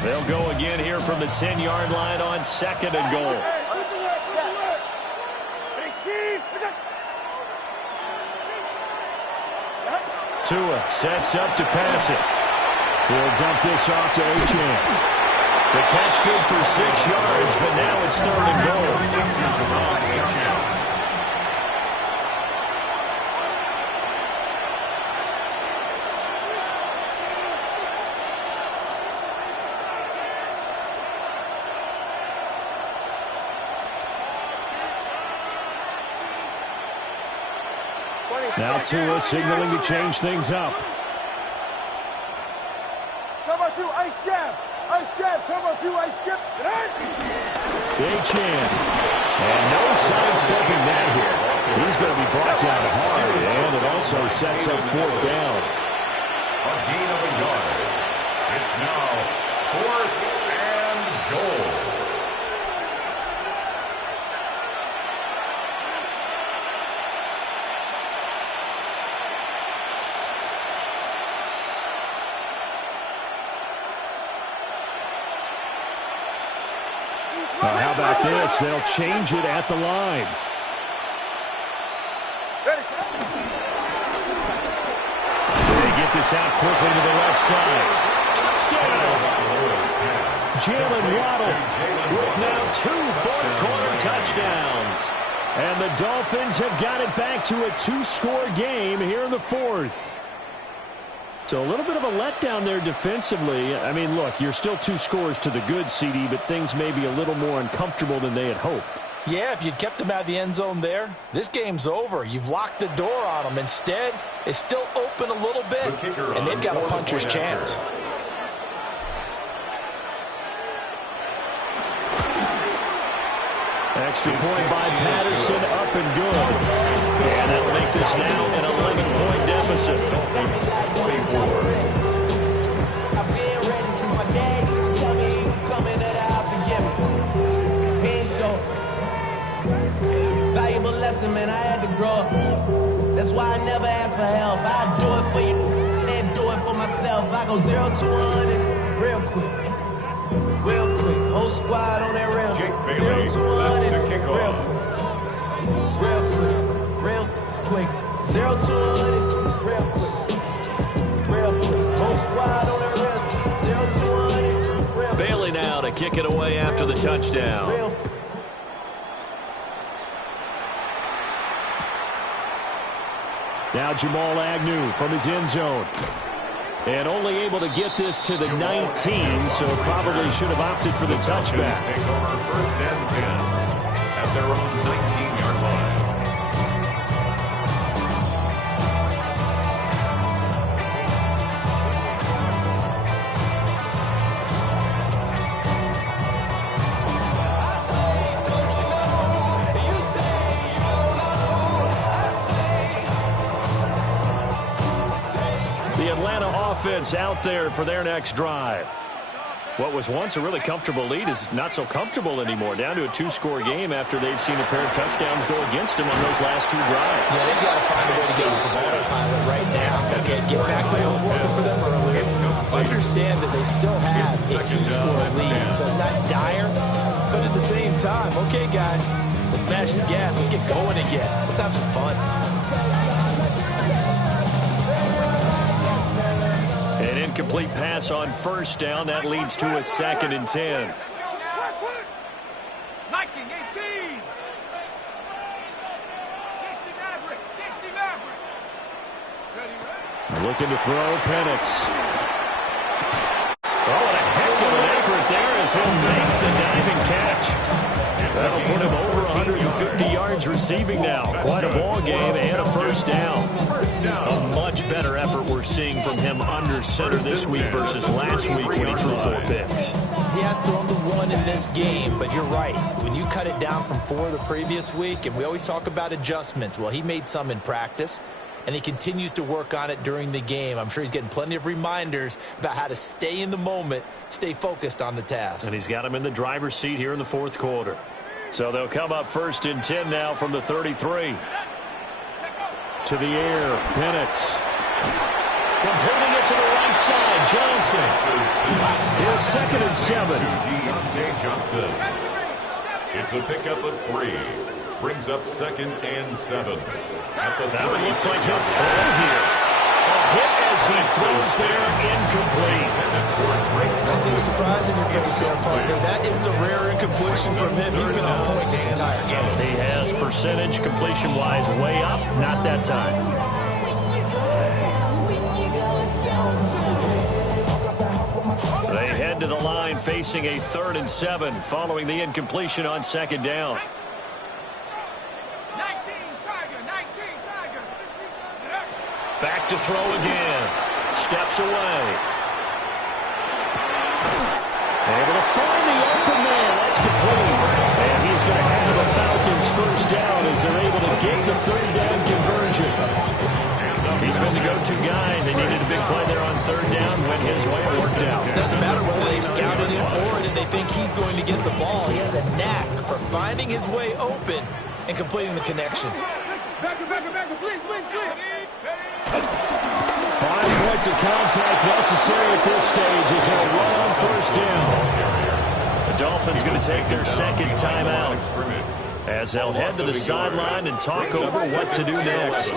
They'll go again here from the 10-yard line on 2nd and goal. Tua sets up to pass it. He'll dump this off to Achane. The catch good for 6 yards, but now it's 3rd and goal. Now Tua signaling to change things up. Turbo 2, ice jab. Ice jab, turbo 2, ice skip. Achane. And no sidestepping that here. He's going to be brought down hard, and it also sets up 4th down. A gain of a yard. It's now 4th and goal. How about this? They'll change it at the line. They get this out quickly to the left side. Touchdown! Jalen Waddle with now 2 fourth-quarter touchdowns. And the Dolphins have got it back to a 2-score game here in the fourth. So a little bit of a letdown there defensively. I mean, look, you're still 2 scores to the good, CD, but things may be a little more uncomfortable than they had hoped. Yeah, if you'd kept them out of the end zone there, this game's over. You've locked the door on them. Instead, it's still open a little bit, and they've got a puncher's chance. Extra point by Patterson, up and good. And that'll make this now an 11-point deficit. I've been ready since my dad used to tell me he would come into the house to get me. He ain't sure. Valuable lesson, man, I had to grow up. That's why I never ask for help. I do it for you and do it for myself. I go 0 to 100 real quick. Real quick. Whole squad on that rail. 0 to 100 real quick. Real quick. Real quick. 0 to 100 real quick. Real quick. Whole squad on that rail. 0 to 100 real quick. Bailey now to kick it away after the touchdown. Real. Now Jamal Agnew from his end zone. And only able to get this to the 19, so probably should have opted for the touchback. Take over 1st and 10 at their own 19-yard line. Offense out there for their next drive. What was once a really comfortable lead is not so comfortable anymore. Down to a 2-score game after they've seen a pair of touchdowns go against them on those last 2 drives. Yeah, they've got to find a way to get off the autopilot right now. Okay, get back to what was working for them earlier. Understand that they still have a 2-score lead, so it's not dire. But at the same time, okay, guys, let's mash the gas. Let's get going again. Let's have some fun. An incomplete pass on 1st down. That leads to a 2nd and 10. Looking to throw, Penix. Oh, what a heck of an effort there as he'll make the diving catch. That'll put him over 150 yards receiving now. Quite a ball game and a 1st down. A much better effort we're seeing from him under center this week versus last week when he threw 4 picks. He has thrown the 1 in this game, but you're right. When you cut it down from 4 the previous week, and we always talk about adjustments, well, he made some in practice, and he continues to work on it during the game. I'm sure he's getting plenty of reminders about how to stay in the moment, stay focused on the task. And he's got him in the driver's seat here in the 4th quarter. So they'll come up 1st and 10 now from the 33. To the air, Penix. Completing it to the right side, Johnson. Here's 2nd and 7. Deontay Johnson. It's a pickup of 3. Brings up 2nd and 7. At the that one looks like he'll fall here. A hit as he throws there, incomplete. I see the surprise in your face there, partner. That is a rare incompletion from him. He's been on point this entire game. He has percentage completion-wise way up. Not that time. They head to the line facing a 3rd and 7 following the incompletion on 2nd down. Back to throw again. Steps away. Able to find the open man. That's complete. And he's going to have the Falcons 1st down as they're able to get the 3rd down conversion. He's been the go-to guy. They needed a big play there on 3rd down. Went his way. It worked out. It doesn't matter whether they scouted him or did they think he's going to get the ball. He has a knack for finding his way open and completing the connection. Back, please. 5 points of contact necessary at this stage as he'll run on 1st down. The Dolphins going to take their 2nd timeout as they'll head to the sideline and talk over what to do next.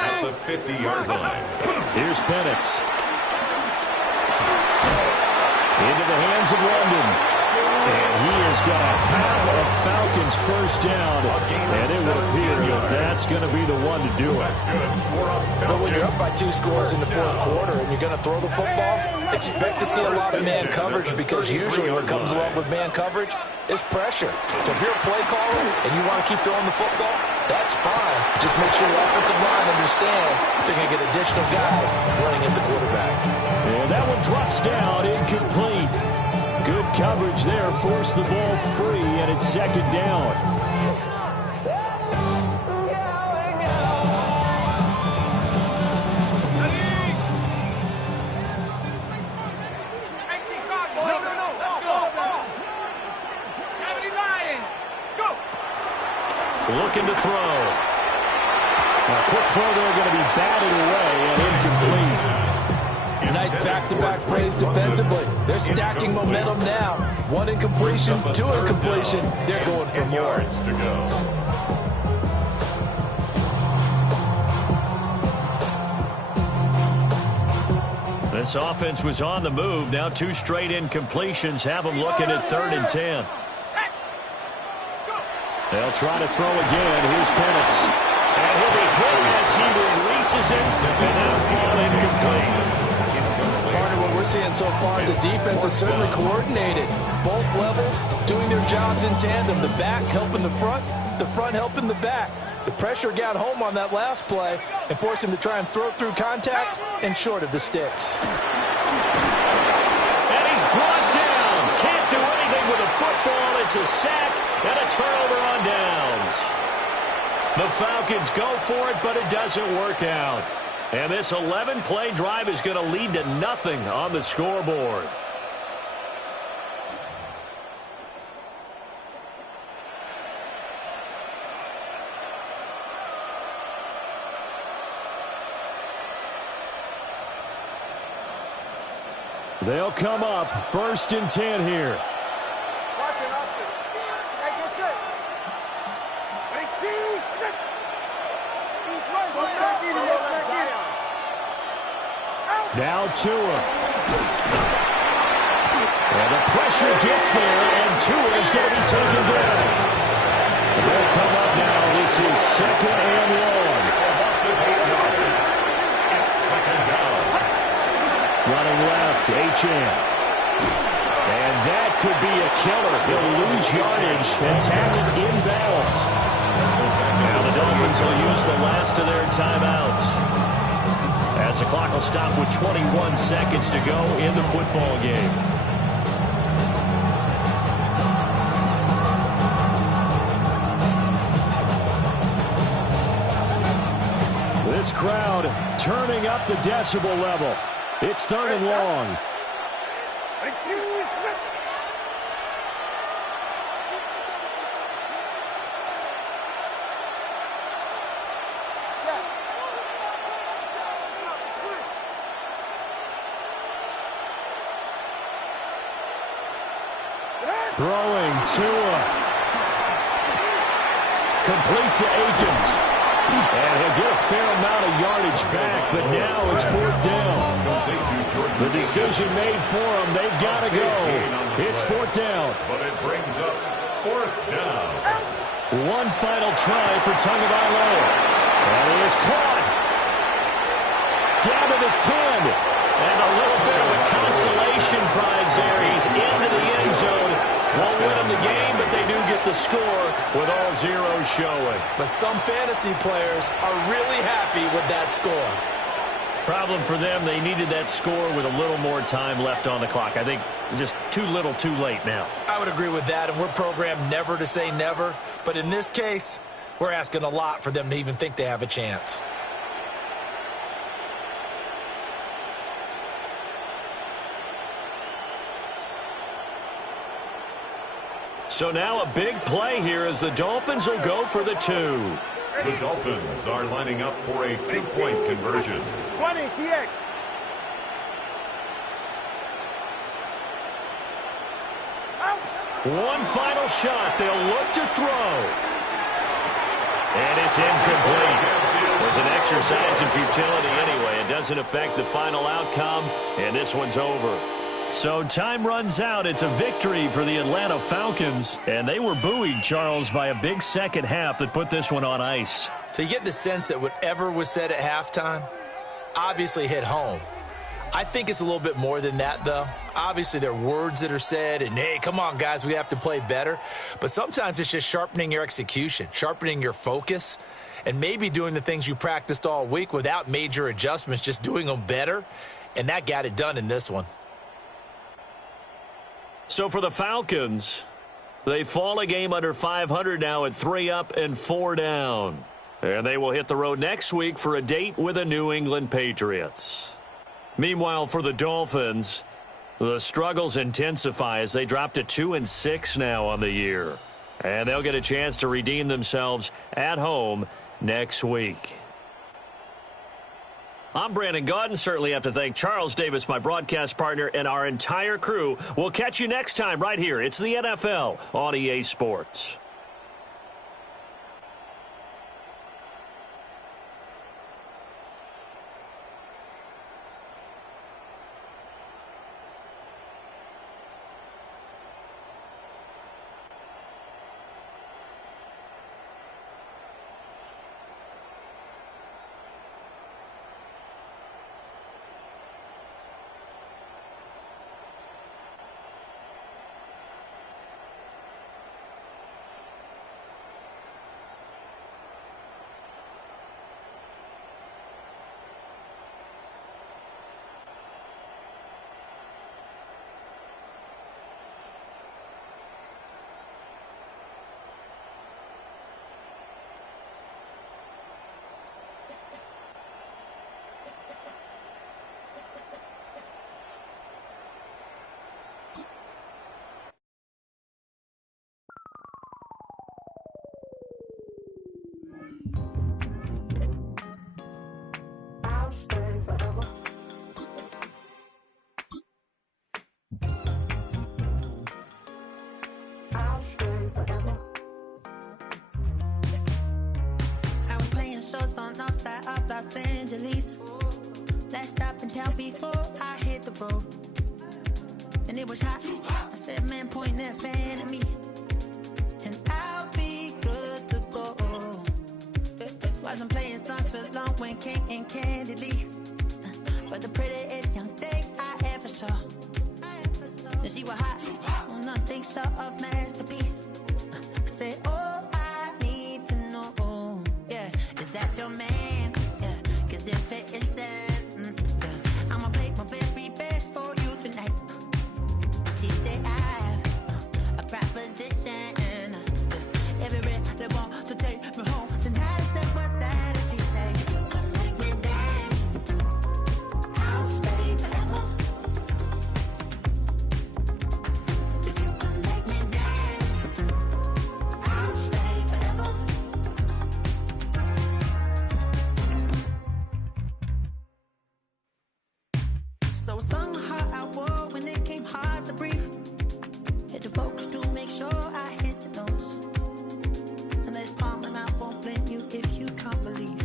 at the 50-yard line. Here's Penix. Into the hands of London. And he is going to have a Falcons first down. And it would appear that that's going to be the one to do it. But when you're up by 2 scores in the fourth quarter and you're going to throw the football, expect to see a lot of man coverage, because usually what comes along with man coverage is pressure. So if you're a play caller and you want to keep throwing the football, that's fine. Just make sure the offensive line understands they're going to get additional guys running at the quarterback. And that one drops down, incomplete. Good coverage there, forced the ball free, and it's second down. Looking to throw. A quick throw there, going to be batted away and incomplete. Nice back-to-back plays defensively. They're stacking momentum now. 1 incompletion, 2 incompletion. They're going for more. To go. This offense was on the move. Now 2 straight incompletions have them looking at 3rd and 10. They'll try to throw again. Here's Penix. And he'll be hit as he releases it. And that'll fall incomplete. Part of what we're seeing so far is the defense is certainly coordinated. Both levels doing their jobs in tandem. The back helping the front helping the back. The pressure got home on that last play and forced him to try and throw through contact and short of the sticks. And he's brought down. Can't do anything with a football. It's a sack and a turnover on downs. The Falcons go for it, but it doesn't work out. And this 11-play drive is going to lead to nothing on the scoreboard. They'll come up 1st and 10 here. Now Tua. And the pressure gets there, and Tua is going to be taken down. They'll come up now. This is 2nd and 1. Running left, Achane. And that could be a killer. He'll lose yardage and tackle inbounds. Now the Dolphins will use the last of their timeouts, as the clock will stop with 21 seconds to go in the football game. This crowd turning up the decibel level. It's 3rd and long. Throwing Tua. Complete to Akins. And he'll get a fair amount of yardage back, but now it's 4th down. The decision made for them. They've got to go. It's 4th down. But it brings up 4th down. One final try for Tagovailoa. And he is caught. Down to the 10. And a little bit of a consolation prize there. He's into the end zone. Won't win them the game, but they do get the score with all zeros showing. But some fantasy players are really happy with that score. Problem for them, they needed that score with a little more time left on the clock. I think just too little, too late now. I would agree with that, and we're programmed never to say never. But in this case, we're asking a lot for them to even think they have a chance. So now a big play here as the Dolphins will go for the 2. The Dolphins are lining up for a 2-point conversion. 20, TX. One final shot. They'll look to throw. And it's incomplete. It was an exercise in futility anyway. It doesn't affect the final outcome, and this one's over. So time runs out. It's a victory for the Atlanta Falcons, and they were buoyed, Charles, by a big second half that put this one on ice. So you get the sense that whatever was said at halftime obviously hit home. I think it's a little bit more than that, though. Obviously, there are words that are said, and, hey, come on, guys, we have to play better. But sometimes it's just sharpening your execution, sharpening your focus, and maybe doing the things you practiced all week without major adjustments, just doing them better. And that got it done in this one. So for the Falcons, they fall a game under 500 now at 3 up and 4 down. And they will hit the road next week for a date with the New England Patriots. Meanwhile, for the Dolphins, the struggles intensify as they drop to 2-6 now on the year. And they'll get a chance to redeem themselves at home next week. I'm Brandon Gaudin. Certainly have to thank Charles Davis, my broadcast partner, and our entire crew. We'll catch you next time right here. It's the NFL on EA Sports. Los Angeles. Last stop in town before I hit the road. And it was hot. I said, man, point that fan at me. And I'll be good to go. Wasn't playing songs for long when came in candidly. But the prettiest young thing I ever saw. And she was hot. Well, nothing short of masterpiece. I said, oh, I need to know. Yeah, is that your man? If it isn't, I'ma play my very best for you tonight. She said I have a proposition. Every red want to take me home. Then I said, what's that? And she said, if you can make me dance, I'll stay forever. If you can make me dance, I'll stay forever. So I sung a heart I wore when it came hard to breathe. Hit the focus to make sure I hit the notes. And let it palm and I won't blame you if you can't believe.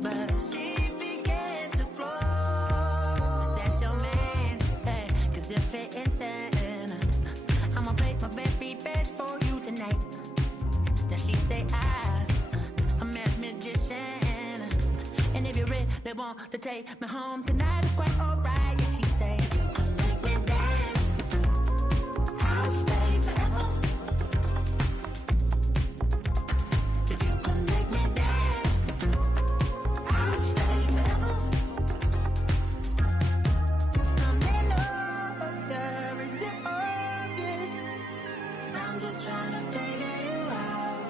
But she began to flow. That's your man, hey, cause if it isn't, I'ma play my very best for you tonight. Then she say I'm a magician. And if you're ready, they want to take me home tonight, it's quite alright. Yeah, she say, if you can make me dance, I'll stay forever. If you can make me dance, I'll stay forever. I'm in love, girl, is it obvious? I'm just trying to figure you out.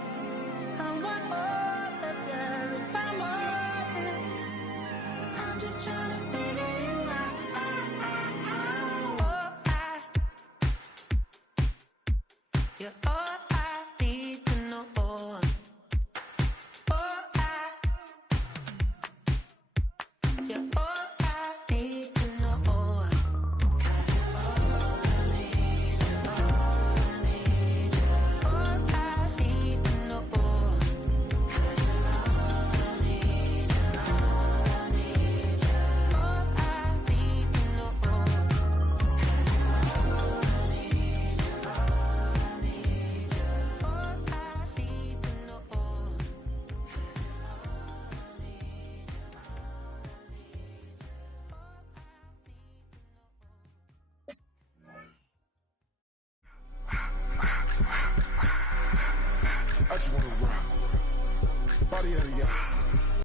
I want all of you if I'm honest. I'm just trying to figure you out. Oh, you're all